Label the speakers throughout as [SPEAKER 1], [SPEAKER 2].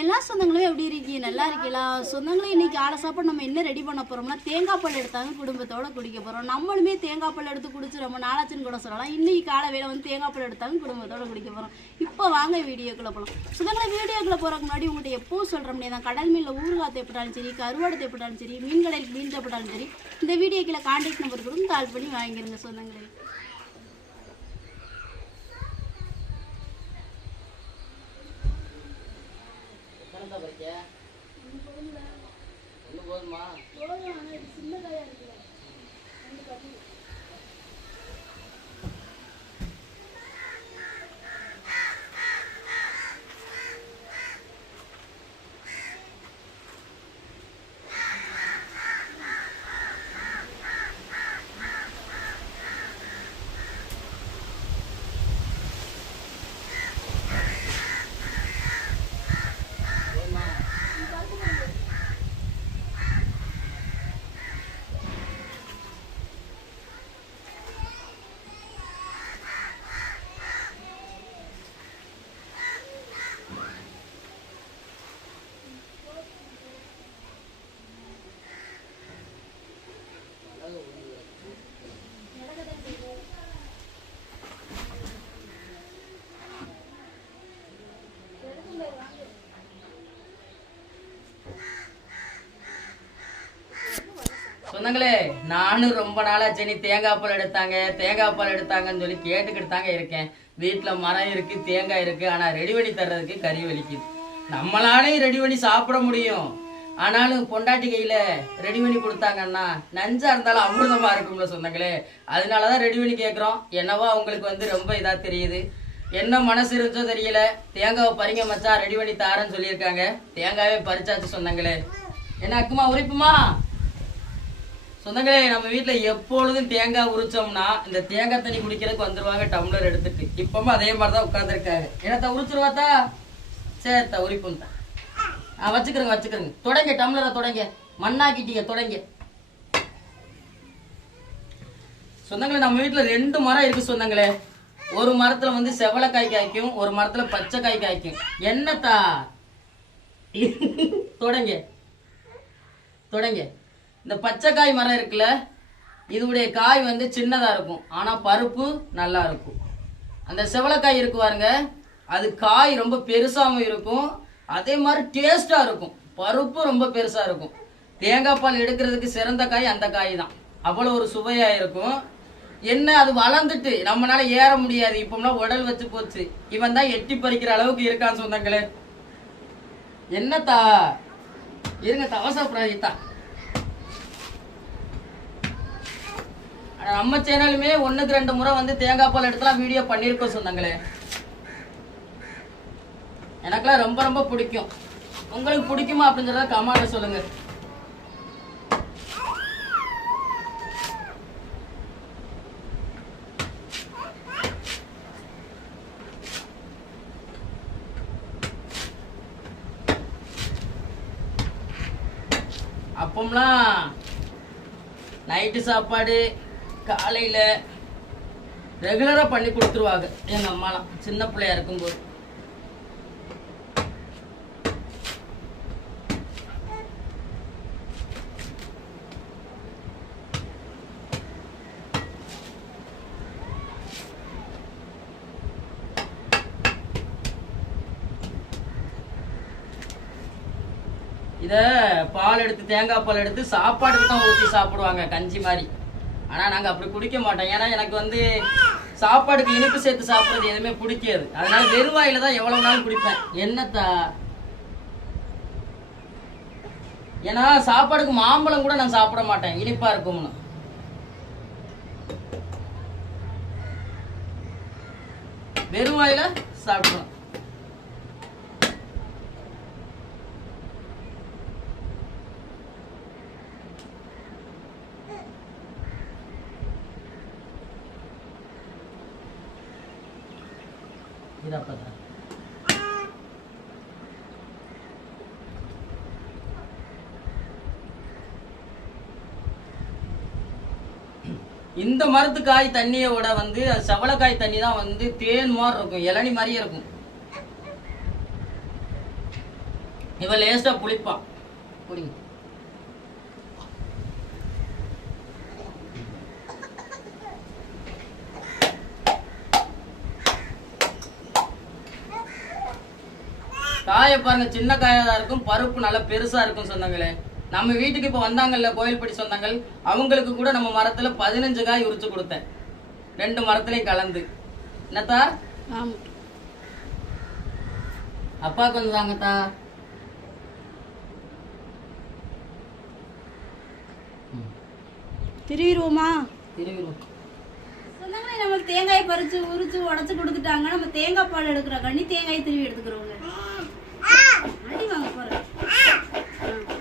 [SPEAKER 1] எல்லா சொந்தங்களும் எப்படி இருக்கீங்க நல்லா இருக்கீங்களா சொந்தங்களும் இன்னைக்கு ஆளை சாப்பாடு நம்ம என்ன ரெடி பண்ண போறோம்னா தேங்காய் பால் எடுத்தாங்க குடும்பத்தோட குடிக்க போறோம் நம்மளுமே தேங்காய் பால் எடுத்து குடிச்சு ரொம்ப நாளாச்சுன்னு கூட சொல்லலாம் இன்னைக்கு காலை வேலை வந்து தேங்காய் பால் எடுத்தாங்க குடும்பத்தோட குடிக்க போறோம் இப்போ வாங்க வீடியோக்குள்ள போகலாம் சொந்தங்களை வீடியோக்குள்ள போறதுக்கு முன்னாடி உங்கள்கிட்ட எப்பவும் சொல்ற முடியாது கடல் மீன்ல ஊர்காத்து எப்படாலும் சரி கருவாடு தேப்பிட்டாலும் சரி மீன் கடையில் மீன் தேப்பிட்டாலும் சரி இந்த வீடியோக்குள்ள கான்டாக்ட் நம்பர் கொடுத்து கால் பண்ணி வாங்கிருங்க சொந்தங்களை
[SPEAKER 2] எவ்வளோ தான்
[SPEAKER 3] பறிக்க ஒன்று போதுமா போதும் ஆனால் சின்ன காயாக இருக்குது ரெண்டு கட்டி
[SPEAKER 1] சொந்தங்களே நானும் ரொம்ப நாளா சனி தேங்காய் பால் எடுத்தாங்க தேங்காய் பால் எடுத்தாங்கன்னு சொல்லி கேட்டுக்கிட்டு தாங்க இருக்கேன் வீட்டில் மரம் இருக்கு தேங்காய் இருக்கு ஆனால் ரெடி பண்ணி தர்றதுக்கு கறி வலிக்குது நம்மளாலையும் ரெடி பண்ணி சாப்பிட முடியும் ஆனாலும் பொண்டாட்டி கையில ரெடி பண்ணி கொடுத்தாங்கன்னா நஞ்சா இருந்தாலும் அமிர்தமா இருக்கும்ல சொந்தங்களே அதனாலதான் ரெடி பண்ணி கேட்குறோம் என்னவோ அவங்களுக்கு வந்து ரொம்ப இதா தெரியுது என்ன மனசு இருந்துச்சோ தெரியல தேங்காவை பறிங்க மச்சா ரெடி பண்ணி தாரேன்னு சொல்லியிருக்காங்க தேங்காவே பறிச்சாச்சு சொன்னாங்களே என்ன அக்குமா உரிப்புமா சொந்தங்களே நம்ம வீட்டில் எப்பொழுதும் தேங்காய் உரிச்சோம்னா இந்த தேங்காய் தண்ணி குடிக்கிறதுக்கு வந்துருவாங்க டம்ளர் எடுத்துட்டு இப்பவும் அதே மாதிரி தான் உட்காந்துருக்காரு என்னத்த உரிச்சிருவாத்தா சேர்த்தா உரிப்பும் தான் ஆ வச்சுக்கிறேங்க தொடங்க டம்ளரை தொடங்க மண்ணாக்கிட்டீங்க தொடங்க சொந்தங்களே நம்ம வீட்டில் ரெண்டு மரம் இருக்குது சொந்தங்களே ஒரு மரத்தில் வந்து செவலைக்காய் காய்க்கும் ஒரு மரத்தில் காய் காய்க்கும் என்னத்தா தொடங்க தொடங்க இந்த பச்சைக்காய் மரம் இருக்குல்ல இதுடைய காய் வந்து சின்னதாக இருக்கும் ஆனால் பருப்பு நல்லா இருக்கும் அந்த செவலக்காய் இருக்கு பாருங்க அது காய் ரொம்ப பெருசாகவும் இருக்கும் அதே மாதிரி டேஸ்ட்டாக இருக்கும் பருப்பு ரொம்ப பெருசாக இருக்கும் தேங்காய் பால் எடுக்கிறதுக்கு சிறந்த காய் அந்த காய் தான் அவ்வளோ ஒரு சுவையாக இருக்கும் என்ன அது வளர்ந்துட்டு நம்மளால ஏற முடியாது இப்போம்னா உடல் வச்சு போச்சு இவன் தான் எட்டி பறிக்கிற அளவுக்கு இருக்கான்னு சொன்னாங்களே என்னத்தா இருங்க தவசப்படாதீத்தா நம்ம சேனலுமே ஒன்றுக்கு ரெண்டு முறை வந்து தேங்காய் பால் எடுத்துலாம் வீடியோ பண்ணியிருக்கோம் சொன்னாங்களே எல்லாம் ரொம்ப ரொம்ப பிடிக்கும் உங்களுக்கு பிடிக்குமா அப்படின்னு கமாண்ட சொல்லுங்க அப்பம்லாம் நைட்டு சாப்பாடு காலையில் ரெகுலராக பண்ணி கொடுத்துருவாங்க எங்கள் அம்மாலாம் சின்ன பிள்ளையா இருக்கும்போது இதை பால் எடுத்து தேங்காய் பால் எடுத்து சாப்பாடுக்கு தான் ஊற்றி சாப்பிடுவாங்க கஞ்சி மாதிரி ஆனால் நாங்கள் அப்படி குடிக்க மாட்டோம் ஏன்னா எனக்கு வந்து சாப்பாடுக்கு இனிப்பு சேர்த்து சாப்பிட்றது எதுவுமே பிடிக்காது அதனால வெறுவாயில் தான் எவ்வளோ நாள் குடிப்பேன் என்னத்தா ஏன்னா சாப்பாடுக்கு மாம்பழம் கூட நான் சாப்பிட மாட்டேன் இனிப்பா இருக்கும்னு வெறுவாயில சாப்பிடணும் காய் தண்ணியோட வந்து செவலக்காய் தண்ணி தான் வந்து தேன் மாதிரி இருக்கும் இளநி மாதிரியே இருக்கும் இவ லேசா புளிப்பான் புரியுங்க காயை பாருங்க சின்ன காயாக தான் இருக்கும் பருப்பு நல்லா பெருசா இருக்கும் சொன்னாங்களே நம்ம வீட்டுக்கு இப்போ வந்தாங்கல்ல கோயில் படி சொந்தங்கள் அவங்களுக்கு கூட நம்ம மரத்தில் பதினஞ்சு காய் உரிச்சு கொடுத்தேன் ரெண்டு மரத்துலையும் கலந்து என்னத்தா அப்பா கொஞ்சம் தாங்கத்தா திருவிருவமா திருவிருவம்
[SPEAKER 3] நம்ம தேங்காய் பறிச்சு உரிச்சு உடச்சு கொடுத்துட்டாங்க நம்ம தேங்காய் பால் எடுக்கிற கண்ணி தேங்காய் திருவி எடுத்துக்கிறோங்க அடி வாங்க போறேன்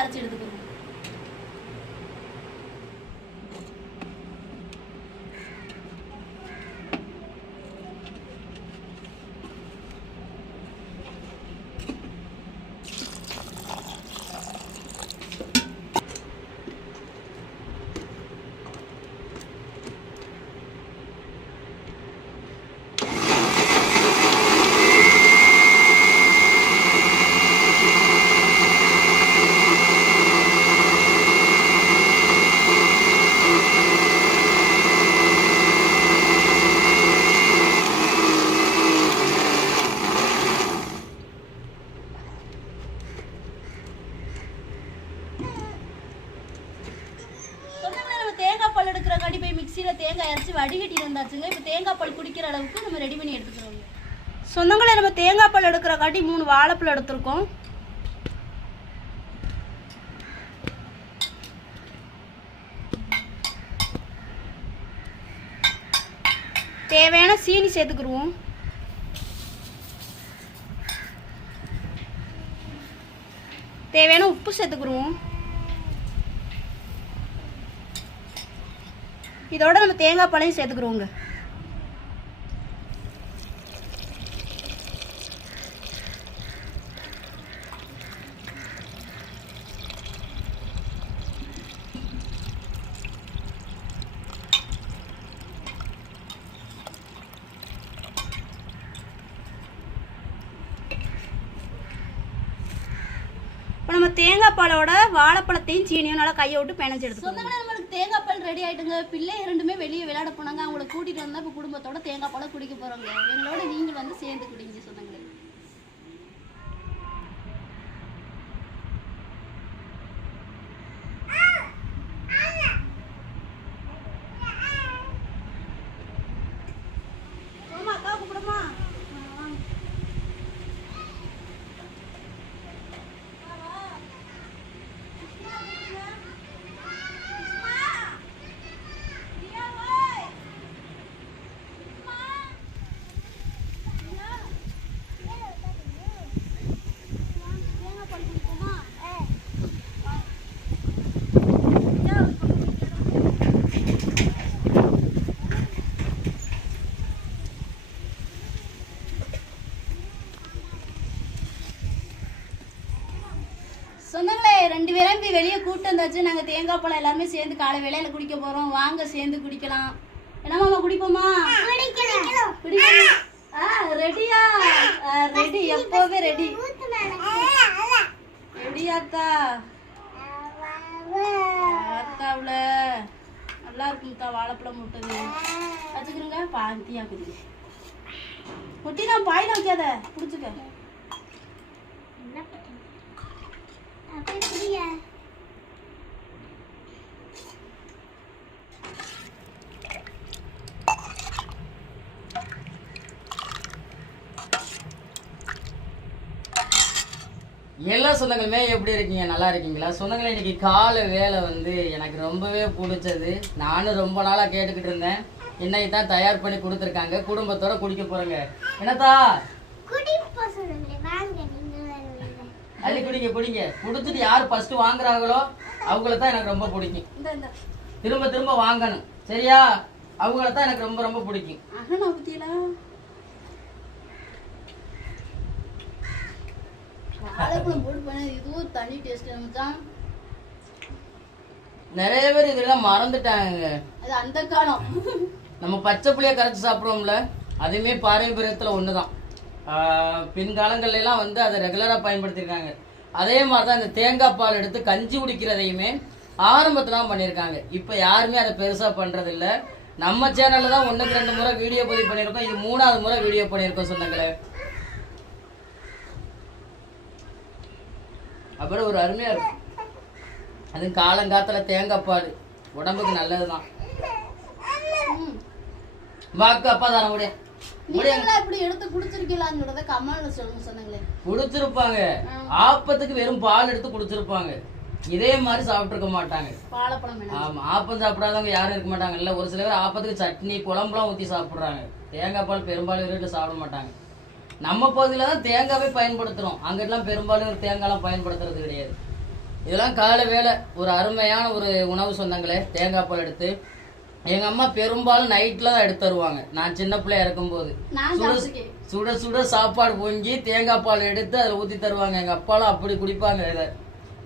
[SPEAKER 3] attitude. எடுக்கிற காட்டி மூணு வாழைப்பழம் எடுத்திருக்கோம் தேவையான சீனி சேர்த்துக்கிடுவோம் தேவையான உப்பு சேர்த்துக்கிடுவோம் இதோட நம்ம தேங்காய் பழையும் சேர்த்துக்கிடுவோங்க தேங்காய்பாலோட வாழைப்பழத்தையும் சீனியும் நல்லா கையை விட்டு பிணைஞ்சு எடுத்துக்கோங்க நம்மளுக்கு தேங்காய் பால் ரெடி ஆயிட்டுங்க பிள்ளை ரெண்டுமே வெளியே விளையாட போனாங்க அவங்கள கூட்டிட்டு வந்தா இப்போ குடும்பத்தோட தேங்காய் பால் குடிக்க போறோங்க எங்களோட நீங்கள் வந்து சேர்ந்து குடிங்க இருந்தாச்சு நாங்கள் தேங்காய் பழம் எல்லாருமே சேர்ந்து காலை வேலையில் குடிக்க போகிறோம் வாங்க சேர்ந்து குடிக்கலாம் என்ன மாமா குடிப்போமா ரெடியா ரெடி எப்போவே ரெடி ரெடியாத்தா அத்தாவில் நல்லா இருக்கும்த்தா வாழைப்பழம் முட்டுங்க வச்சுக்கிறோங்க பாத்தியா குடி கொட்டி நான் பாயில் வைக்காத பிடிச்சிக்க என்ன
[SPEAKER 1] எல்லா சொந்தங்களுமே எப்படி இருக்கீங்க நல்லா இருக்கீங்களா சொந்தங்களே இன்னைக்கு கால வேலை வந்து எனக்கு ரொம்பவே பிடிச்சது நானும் ரொம்ப நாளாக கேட்டுக்கிட்டு இருந்தேன் இன்னைக்கு தான் தயார் பண்ணி கொடுத்துருக்காங்க குடும்பத்தோட குடிக்க போறேங்க என்னத்தா அது குடிங்க குடிங்க குடிச்சிட்டு யார் ஃபர்ஸ்ட் வாங்குறாங்களோ அவங்கள தான் எனக்கு ரொம்ப பிடிக்கும் திரும்ப திரும்ப வாங்கணும் சரியா அவங்கள தான் எனக்கு ரொம்ப ரொம்ப பிடிக்கும்
[SPEAKER 3] வாழைப்பழம் போட்டு பண்ணது இதுவும் தனி டேஸ்ட் மச்சான்
[SPEAKER 1] நிறைய பேர் இதெல்லாம் மறந்துட்டாங்க
[SPEAKER 3] அது அந்த காலம்
[SPEAKER 1] நம்ம பச்சை புளியை கரைச்சி சாப்பிடுவோம்ல அதுவுமே பாரம்பரியத்தில் ஒன்று தான் பின்காலங்கள்லாம் வந்து அதை ரெகுலராக பயன்படுத்தியிருக்காங்க அதே மாதிரி தான் இந்த தேங்காய் பால் எடுத்து கஞ்சி குடிக்கிறதையுமே ஆரம்பத்தில் தான் பண்ணியிருக்காங்க இப்போ யாருமே அதை பெருசாக பண்ணுறதில்ல நம்ம சேனலில் தான் ஒன்றுக்கு ரெண்டு முறை வீடியோ பதிவு பண்ணியிருக்கோம் இது மூணாவது முறை வீடியோ பண்ணியிருக்கோம் சொன்னங்களே அப்புறம் ஒரு அருமையாக இருக்கும் அது காலங்காத்தில் தேங்காய் பால் உடம்புக்கு நல்லது தான் வாக்கு அப்பா தானே முடியும்
[SPEAKER 3] குடிச்சிருப்பாங்க
[SPEAKER 1] ஆப்பத்துக்கு வெறும் பால் எடுத்து குடிச்சிருப்பாங்க இதே மாதிரி சாப்பிட்டுருக்க மாட்டாங்க ஆமா ஆப்பம் சாப்பிடாதவங்க யாரும் இருக்க மாட்டாங்க இல்ல ஒரு சில பேர் ஆப்பத்துக்கு சட்னி குழம்புலாம் ஊத்தி சாப்பிடுறாங்க தேங்காய் பால் பெரும்பாலும் வீட்டுல சாப்பிட மாட்டாங்க நம்ம பகுதியில தான் தேங்காவே பயன்படுத்துகிறோம் அங்கெல்லாம் பெரும்பாலும் தேங்காய்லாம் பயன்படுத்துறது கிடையாது இதெல்லாம் காலை வேலை ஒரு அருமையான ஒரு உணவு சொந்தங்களே தேங்காய் பால் எடுத்து எங்க அம்மா பெரும்பாலும் நைட்ல தான் எடுத்து தருவாங்க நான் சின்ன பிள்ளையா இருக்கும் சுட சுட சுட சாப்பாடு பொங்கி தேங்காய் பால் எடுத்து அதில் ஊற்றி தருவாங்க எங்க அப்பாலாம் அப்படி குடிப்பாங்க இதை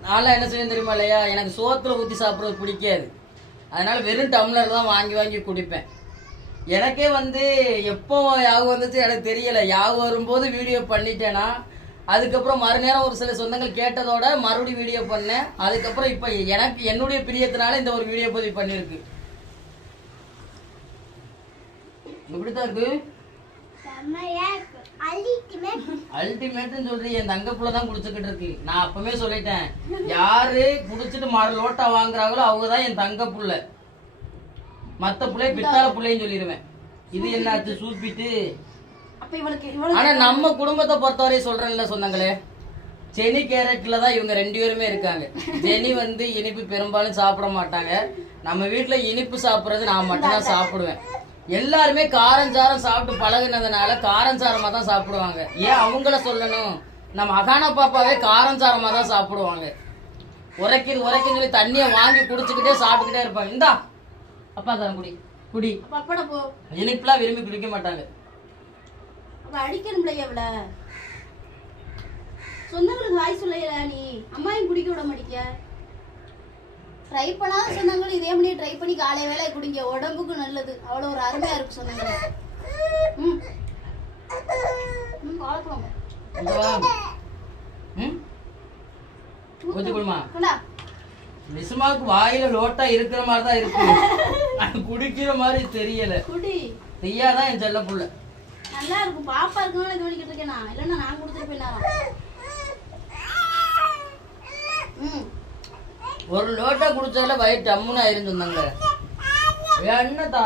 [SPEAKER 1] நான்லாம் என்ன செய்யும் தெரியுமா இல்லையா எனக்கு சோத்துல ஊற்றி சாப்பிட்றது பிடிக்காது அதனால வெறும் டம்ளர் தான் வாங்கி வாங்கி குடிப்பேன் எனக்கே வந்து எப்போ யாகம் வந்துச்சு எனக்கு தெரியல யாகம் வரும்போது வீடியோ பண்ணிட்டேன்னா அதுக்கப்புறம் மறுநேரம் ஒரு சில சொந்தங்கள் கேட்டதோட மறுபடியும் வீடியோ பண்ணேன் அதுக்கப்புறம் இப்போ எனக்கு என்னுடைய பிரியத்தினால இந்த ஒரு வீடியோ பதிவு பண்ணியிருக்கு இப்படிதான் இருக்கு அல்டிமேட்னு சொல்றீங்க என் தங்க புள்ள தான் குடிச்சுக்கிட்டு இருக்கு நான் அப்பவே சொல்லிட்டேன் யாரு குடிச்சிட்டு மறு லோட்டா வாங்குறாங்களோ அவங்க தான் என் தங்க புள்ள மத்த பிள்ளை பித்தால பிள்ளைன்னு சொல்லிடுவேன் இது என்னாச்சு சூப்பிட்டு ஆனா நம்ம குடும்பத்தை பொறுத்தவரை சொல்றேன்ல சொன்னாங்களே ஜெனி கேரட்ல தான் இவங்க ரெண்டு பேருமே இருக்காங்க ஜெனி வந்து இனிப்பு பெரும்பாலும் சாப்பிட மாட்டாங்க நம்ம வீட்டுல இனிப்பு சாப்பிட்றது நான் மட்டும்தான் சாப்பிடுவேன் எல்லாருமே காரஞ்சாரம் சாப்பிட்டு பழகினதுனால காரஞ்சாரமா தான் சாப்பிடுவாங்க ஏன் அவங்கள சொல்லணும் நம்ம அகான பாப்பாவே காரஞ்சாரமா தான் சாப்பிடுவாங்க உரைக்கிறது உரைக்குன்னு சொல்லி தண்ணியை வாங்கி குடிச்சுக்கிட்டே சாப்பிட்டுக்கிட்டே இருப்பாங்க இந்தா அப்பா தான் குடி குடி அப்பட போ இனிப்புலாம் விரும்பி குடிக்க மாட்டாங்க
[SPEAKER 3] அப்ப அடிக்கணும்ல எவ்வள சொந்தங்களுக்கு வாய் சொல்லல நீ அம்மாயும் குடிக்க விட மாட்டிக்க ட்ரை பண்ணாத சொந்தங்களும் இதே மாதிரி ட்ரை பண்ணி காலை வேலை குடிங்க உடம்புக்கு நல்லது அவ்வளோ ஒரு அருமையா இருக்கு சொந்தங்கள ம் ம் வளர்க்கலாம்
[SPEAKER 1] ம் கொஞ்சம் குடுமா விசுமாக்கு வாயில லோட்டா இருக்கிற மாதிரிதான் இருக்கு குடிக்கிற மாதிரி தெரியல குடி தெரியாதான் என் செல்ல புள்ள
[SPEAKER 3] நல்லா இருக்கும் பாப்பா இருக்கனால கவனிக்கிட்டு இருக்கேனா இல்லன்னா நான் குடுத்துட்டு போயிடலாம்
[SPEAKER 1] ஒரு லோட்டா குடிச்சால வயிறு டம்முன்னு ஆயிருந்தாங்க என்ன தா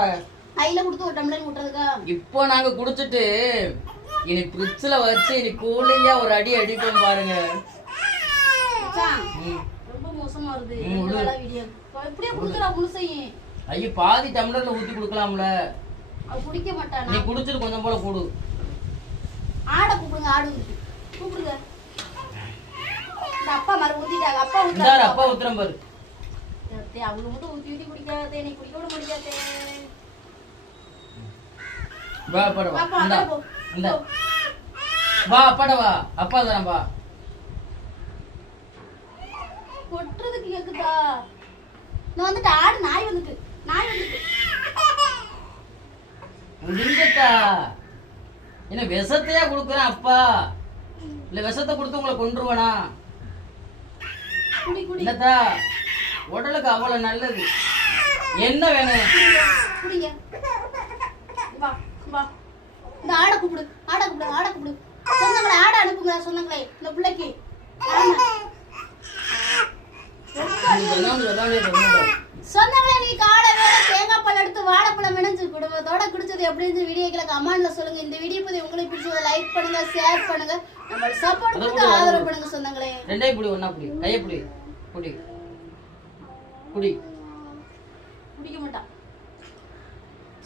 [SPEAKER 3] கையில கொடுத்து ஒரு டம்ளர் விட்டுறதுக்கா
[SPEAKER 1] இப்போ நாங்க குடிச்சிட்டு இனி பிரிட்ஜ்ல வச்சு இனி கூலிங்கா ஒரு அடி அடிப்போம் பாருங்க
[SPEAKER 3] வருது எப்படியே குடுக்கலாம்
[SPEAKER 1] ஐயோ பாதி டம்ளர்ல ஊத்தி குடுக்கலாம்ல
[SPEAKER 3] அவ குடிக்க மாட்டான்
[SPEAKER 1] நீ குடிச்சிட்டு கொஞ்சம் போல கூடு
[SPEAKER 3] ஆட கூப்பிடுங்க ஆடு கூப்பிடுங்க அப்பா மாதிரி ஊத்திட்டாங்க அப்பா ஊத்தாரு அப்பா ஊத்துறேன் பாரு அவங்க மட்டும் ஊத்தி ஊத்தி குடிக்காதே நீ குடிக்க விட முடியாதே வா படவா இந்த
[SPEAKER 1] இந்த வா படவா அப்பா தரேன் வா
[SPEAKER 3] கேக்குதா நான் வந்துட்டு ஆடு
[SPEAKER 1] என்ன விஷத்தையா கொடுக்குறேன் அப்பா இல்ல விஷத்தை கொடுத்து உங்களை கொண்டுருவனா இல்லத்தா உடலுக்கு அவ்வளவு நல்லது என்ன வேணும்
[SPEAKER 3] வா வா இந்த ஆடை கூப்பிடு ஆட கூப்பிடு ஆட கூப்பிடு சொந்தங்களை ஆட அனுப்புங்க சொந்தங்களே இந்த பிள்ளைக்கு சொந்தங்களே எடுத்து வாழைப்பழம் குடும்பத்தோட குடிச்சது சொல்லுங்க இந்த பண்ணுங்க ஷேர் பண்ணுங்க ஆதரவு
[SPEAKER 1] ரெண்டே புடி ஒண்ணா புடி கைய புடி புடி குடிக்க மாட்டான்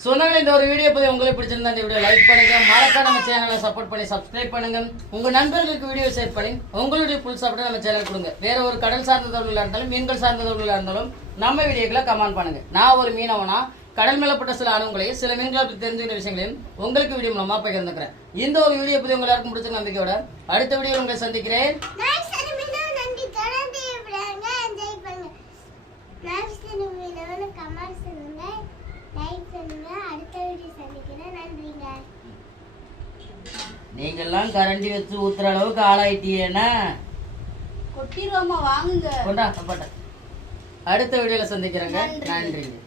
[SPEAKER 1] சொன்னாங்க இந்த ஒரு வீடியோ பதிவு உங்களுக்கு பிடிச்சிருந்தா இந்த வீடியோ லைக் பண்ணுங்க மறக்காம நம்ம சேனலை சப்போர்ட் பண்ணி சப்ஸ்கிரைப் பண்ணுங்க உங்க நண்பர்களுக்கு வீடியோ ஷேர் பண்ணி உங்களுடைய புல் சாப்பிட நம்ம சேனல் கொடுங்க வேற ஒரு கடல் சார்ந்த தொழிலாக இருந்தாலும் மீன்கள் சார்ந்த தொழிலாக இருந்தாலும் நம்ம வீடியோக்களை கமெண்ட் பண்ணுங்க நான் ஒரு மீனவனா கடல் மேலப்பட்ட சில அனுபவங்களையும் சில மீன்களை பற்றி தெரிஞ்சுக்கிற விஷயங்களையும் உங்களுக்கு வீடியோ மூலமா பகிர்ந்துக்கிறேன் இந்த ஒரு வீடியோ பற்றி உங்களுக்கு முடிச்ச நம்பிக்கையோட அடுத்த வீடியோ உங்களை சந்திக்கிறேன் நீங்கெல்லாம் கரண்டி வச்சு ஊத்துற அளவுக்கு ஆளாயிட்டியேனா
[SPEAKER 3] கொட்டிடுவோமா வாங்குங்க
[SPEAKER 1] கொண்டா சப்பாட்டா அடுத்த வீடியோல சந்திக்கிறேங்க
[SPEAKER 3] நன்றிங்க